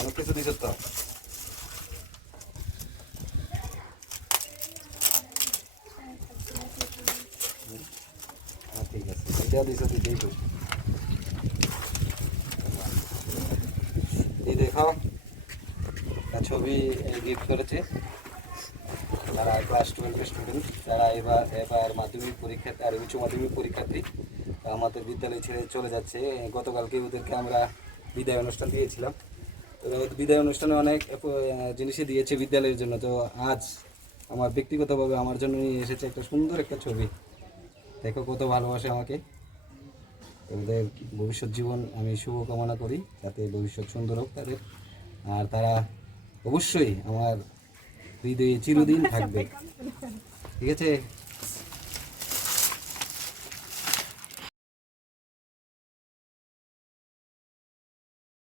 অনেক কিছু দিচ্ছে তো। ঠিক আছে, এটা দিচ্ছে দিতেই তো। এই দেখো ছবি গিফট করেছে যারা ক্লাস 12 স্টুডেন্ট, যারা এবার মাধ্যমিক পরীক্ষার্থী আর উচ্চ মাধ্যমিক পরীক্ষার্থী আমাদের বিদ্যালয় ছেড়ে চলে যাচ্ছে। গতকালকে ওদেরকে আমরা বিদায় অনুষ্ঠান দিয়েছিলাম। তো বিদায় অনুষ্ঠানে অনেক জিনিসই দিয়েছে বিদ্যালয়ের জন্য। তো আজ আমার ব্যক্তিগতভাবে আমার জন্য নিয়ে এসেছে একটা সুন্দর একটা ছবি। দেখো কত ভালোবাসে আমাকে। ওদের ভবিষ্যৎ জীবন আমি শুভকামনা করি, যাতে ভবিষ্যৎ সুন্দর হোক তাদের। আর তারা অবশ্যই আমার হৃদয়ে চিরদিন থাকবে। ঠিক আছে।